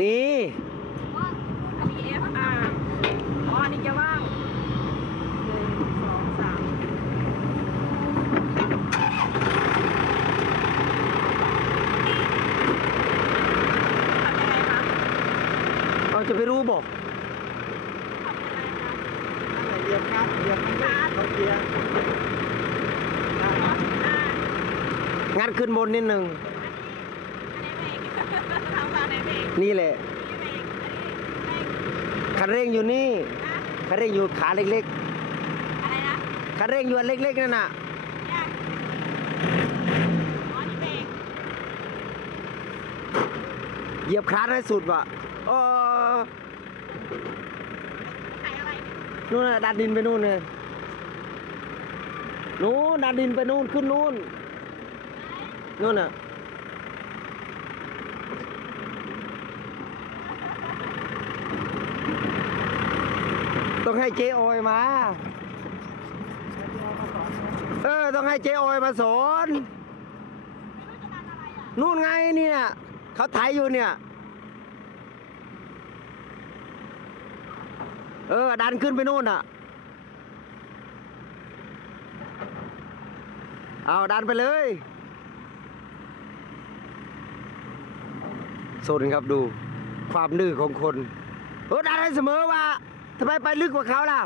นี่อันนี้ FR อ๋ออันนี้จะว่างหนึ่งสองสามทำยังไงคะเอาจะไปรู้บอกทำยังไงคะ เหยียบครับเหยียบมันเขาเกียร์อ๋ออ่างัดขึ้นบนนิดนึงอั นนี้เบรกทำตามไหนเบรกนี่แหละนี่เบรกอันนี้เบรกคันเร่งอยู่นี่นะคันเร่งอยู่ขาเล็กอะไรนะๆคันเร่งอยู่อันเล็กๆนั่นน่ะเนี่ยอ๋อนี่เบรกเหยียบคลาสให้สุดว่ะโอ้ขายอะไรนู่นน่ะดันดินไปนู่นเลยนู่นดันดินไปนู่นขึ้นนู่นนู่นน่ะ ต้องให้เจ๊ออยมา เออ ต้องให้เจ๊ออยมาสอนไม่รู้จะดันอะไรอะนู่นไงเนี่ยเขาไถอยู่เนี่ย เออ ดันขึ้นไปนู่นอะ เอาดันไปเลยสนครับดู ความดื้อของคน เออดันให้เสมอว่าำไมไปลึกกว่าเขาล่ะ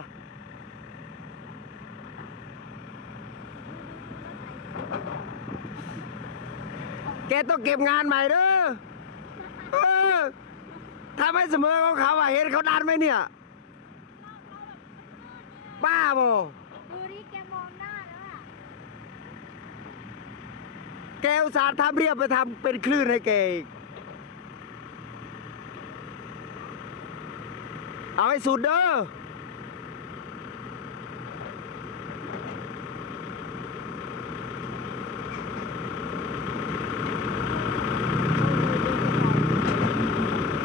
แกต้องเก็บงานใหม่เด้อเออถ้าไม่เสมอของเขาอะเห็นเขาดันไหมเนี่ยบ้าบ่ดูดิแกมองหน้าแล้วอะแกอุตส่าห์ทำเรียบไปทำเป็นคลื่นให้แกอีก เอาให้สุดเด้อ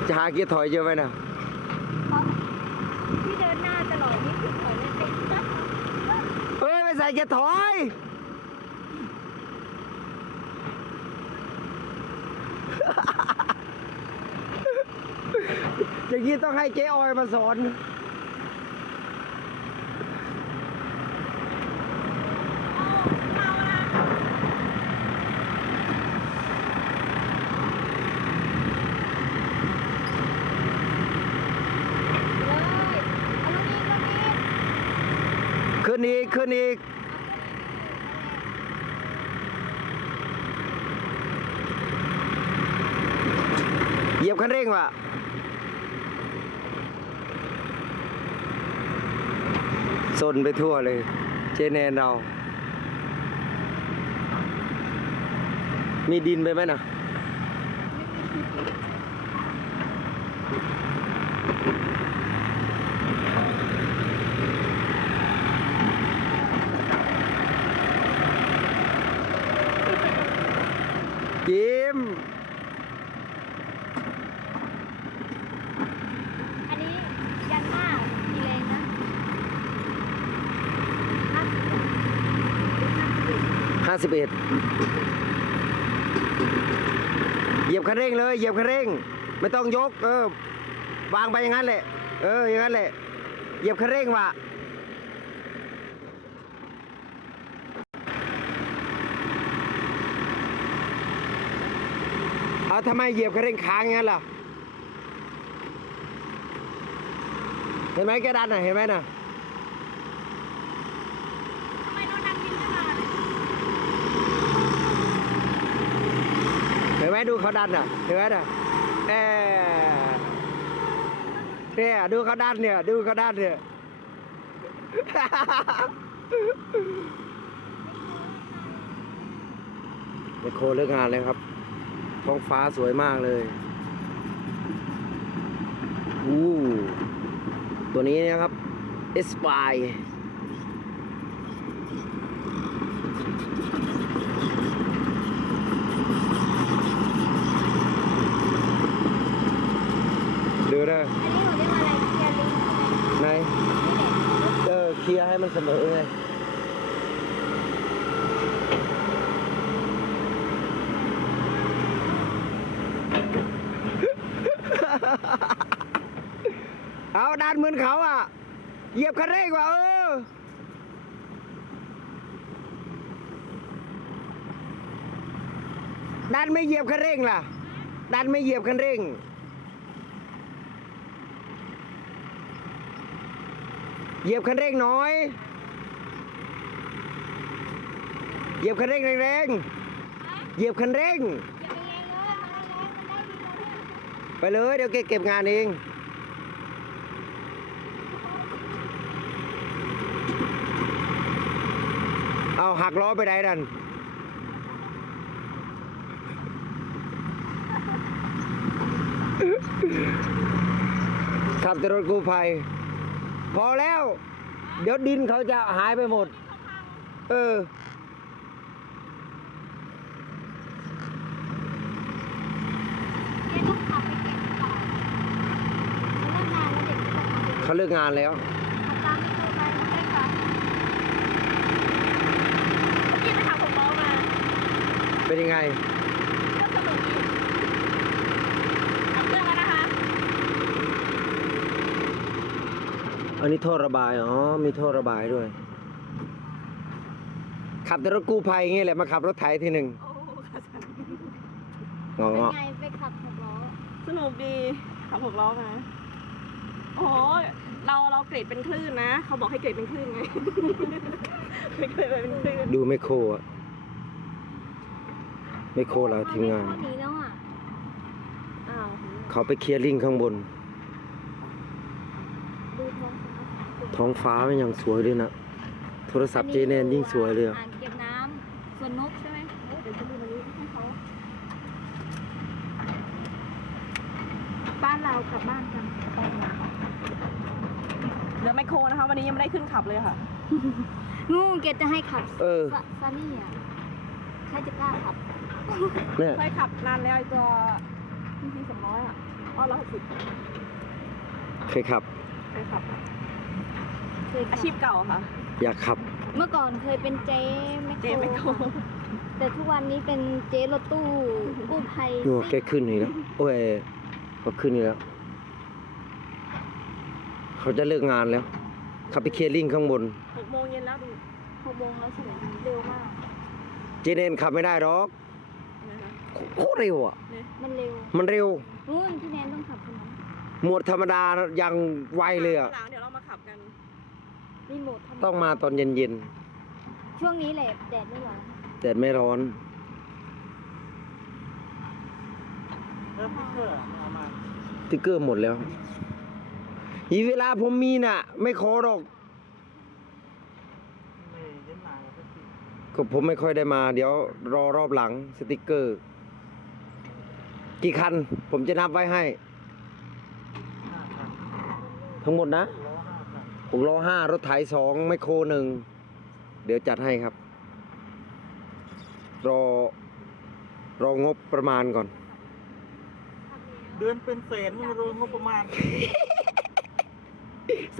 จะหาเกียร์ถอยเยอะไหมนะเพราะที่เดินหน้าตลอดนี่คือถอยไม่เป็นเอ้ยไม่ใส่เกียร์ถอย อย่างนี้ต้องให้เจ๊ออยมาสอนเอาละเลยเอาลูกนี้ลูกนี้ขึ้นอีกขึ้นอีกเหยียบคันเร่งว่ะ ซนไปทั่วเลย เจแนนเรา มีดินไปไหมนะจิม อันนี้ยันห้ากี่เลนนะ ห้าสิบห้าสิบเอ็ดเหยียบคันเร่งเลยเหยียบคันเร่ง ไม่ต้องยก เออ วางไปอย่างนั้นแหละ เออ อย่างนั้นแหละ เหยียบคันเร่งว่ะเอาทำไมเหยียบคันเร่งค้างอย่างนั้นล่ะ เห็นไหมแกดันน่ะ เห็นไหมน่ะ ทำไมรถดันดินขึ้นมาเลย เห็นไหม ดูเขาดันอะเห็นไหมน่ะเอเนี่ยดูเขาดันเนี่ย ดูเขาดันเนี่ยไมโคเลิกงานเลยครับ ท้องฟ้าสวยมากเลยอู้ตัวนี้นะครับเอสปาย นะ อันนี้เขาเรียกว่าอะไรเกียร์ลิงใช่ไหมไหน เออเคลียร์ให้มันเสมอไงเอาดันเหมือนเขาอะ เหยียบคันเร่งว่ะเออ ดันไม่เหยียบคันเร่งล่ะ ดันไม่เหยียบคันเร่ง เหยียบคันเร่งน้อย เหยียบคันเร่งแรงๆ เหยียบคันเร่ง ไปเลยเนี่ยไปเลยเดี๋ยวเก็บเก็บงานเองเอาหักล้อไปไหนดันขับแต่รถกู้ภัย พอแล้ว เดี๋ยวดินเขาจะหายไปหมด เออแกต้องขับไปเก็บต่อมันเลิกงานแล้วเด็กก็จะขับไปเขาเลิกงานแล้วขับตามไม่เคยไปมันได้ค่ะเมื่อกี้ไปทำของน้องมาเป็นยังไง ก็สนุกดีเอาเครื่องแล้วนะคะ อันนี้ท่อระบาย อ๋อ มีท่อระบายด้วย ขับแต่รถกู้ภัยอย่างเงี้ยแหละ มาขับรถไถทีหนึ่งโอ้ค่ะสันงอเป็นงไงไปขับหกล้อสนุกดีขับหกล้อมาโอ้โหเราเราเกรดเป็นคลื่นนะ เขาบอกให้เกรดเป็นคลื่นไงไม่เคยไปเป็นคลื่นดูไมโครอะไมโครเราทีมงานข้อนี้แล้วอะ อ้าว เขาไปเคลียร์ลิงข้างบน ดูท้อง ท้องฟ้ามันยังสวยเลยนะ โทรศัพท์เจแนนยิ่งสวยเลยอะอ่านเก็บน้ำส่วนนกใช่ไหมเดี๋ยวจะดูวันนี้ให้เขาบ้านเรากลับบ้านกันเรือไมโครนะคะ วันนี้ยังไม่ได้ขึ้นขับเลยค่ะ งูเกดจะให้ขับเออซซานี่อะใครจะกล้าขับเนี่ยเคยขับนานแล้วไอ้ตัวพีซีสองร้อยอะอ๋อร้อยหกสิบเคยขับเคยขับ เคยขัอาบชีพเก่าค่ะ อยากขับ เมื่อก่อนเคยเป็นเจ๊แมคโครเจ๊แมคโคร ค่ะแต่ทุกวันนี้เป็นเจ๊รถตู้กู้ภัยนู่นแกขึ้นอีกแล้วโอ้ยเขาขึ้นอีกแล้ว เขาจะเลิกงานแล้วเขาไปเคลียร์ลิงข้างบน หกโมงเย็นแล้วดูหกโมงแล้วใช่ไหมเร็วมาก เจเนนขับไม่ได้หรอกนะคะโคตรเร็วอะ มันเร็วมันเร็ว นู่นพี่แนนต้องขับคนนั้นหมวดธรรมดายังไวเลยอะหลังเดี๋ยวเรามาขับกัน รีโมททำต้องมาตอนเย็นช่วงนี้แหละแดดไม่ร้อนๆแดดไม่ร้อน เริ่มพิเกอร์เอามาสติ๊กเกอร์หมดแล้วอีเวลาผมมีน่ะ ไม่ขอหรอกนี่เย็นหนาแล้วก็ติดก็ผมไม่ค่อยได้มา เดี๋ยวรอรอบหลังสติกเกอร์ กี่คัน ผมจะนับไว้ให้ ห้าคันทั้งหมดนะล้อห้าคัน ผมรอห้ารถไถสองไมโครหนึ่งเดี๋ยวจัดให้ครับ รอ รองบประมาณก่อน เดือนเป็นแสนมันรวมงบประมาณ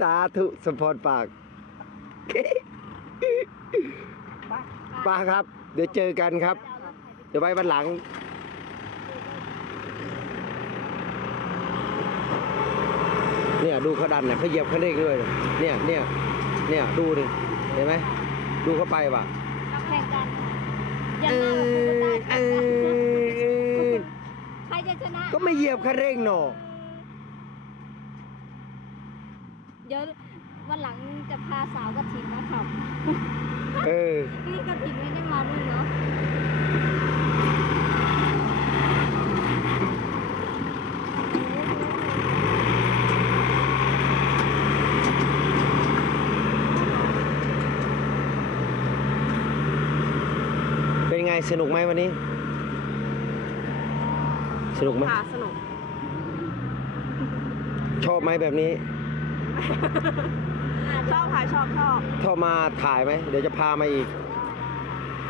สาธุสมพรปาก ป้าครับ เดี๋ยวเจอกันครับ เดี๋ยวไว้วันหลัง เนี่ยดูเขาดันเนี่ยเขาเหยียบเขาเร่งด้วยเนี่ยเนี่ยเนี่ยดูดิเห็นไหมดูเขาไปว่ะแข่งกันยัเอนหน้าอกับเอคุณตาอใครจะชนะก็ไม่เหยียบคันเร่งหนอ เดี๋ยววันหลังจะพาสาวกระถิ่นมาขับ เออ นี่กระถิ่นไม่ได้มาด้วยเนาะ เป็นไง สนุกไหมวันนี้ สนุกไหมค่ะสนุก ชอบไหมแบบนี้ ชอบค่ะชอบชอบถ้ามาถ่ายไหม เดี๋ยวจะพามาอีก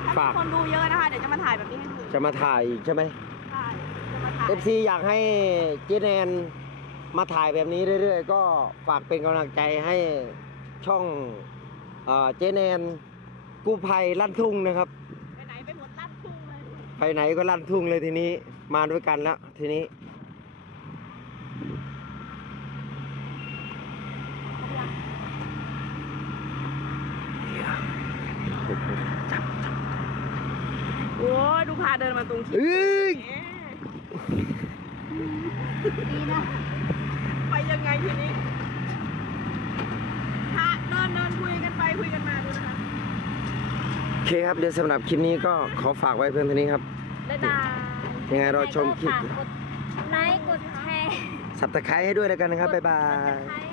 ถ้าฝาก มีคนดูเยอะนะคะ เดี๋ยวจะมาถ่ายแบบนี้ให้ดูจะมาถ่ายอีกใช่ไหม ใช่จะมาถ่ายเอฟซีอยากให้เจแนนมาถ่ายแบบนี้เรื่อย ๆ ก็ฝากเป็นกำลังใจให้ช่องเอ่อเจแนนกู้ภัยลั่นทุ่งนะครับ ไปไหนก็ลั่นทุ่งเลยทีนี้ มาด้วยกันแล้วทีนี้โอ้ดูพาเดินมาตรงที่อื้ดีนะไปยังไงทีนี้พาเดินเดินคุยกันไปคุยกันมาดูนะคะ เคครับ เดี๋ยวสำหรับคลิปนี้ก็ขอฝากไว้เพียงเท่านี้ครับ บ๊ายบายยังไงเราชมคลิป ฝากกดไลค์กดแชร์ สับตะไคร้ให้ด้วยแล้วกันนะครับ บ๊ายบาย กด subscribe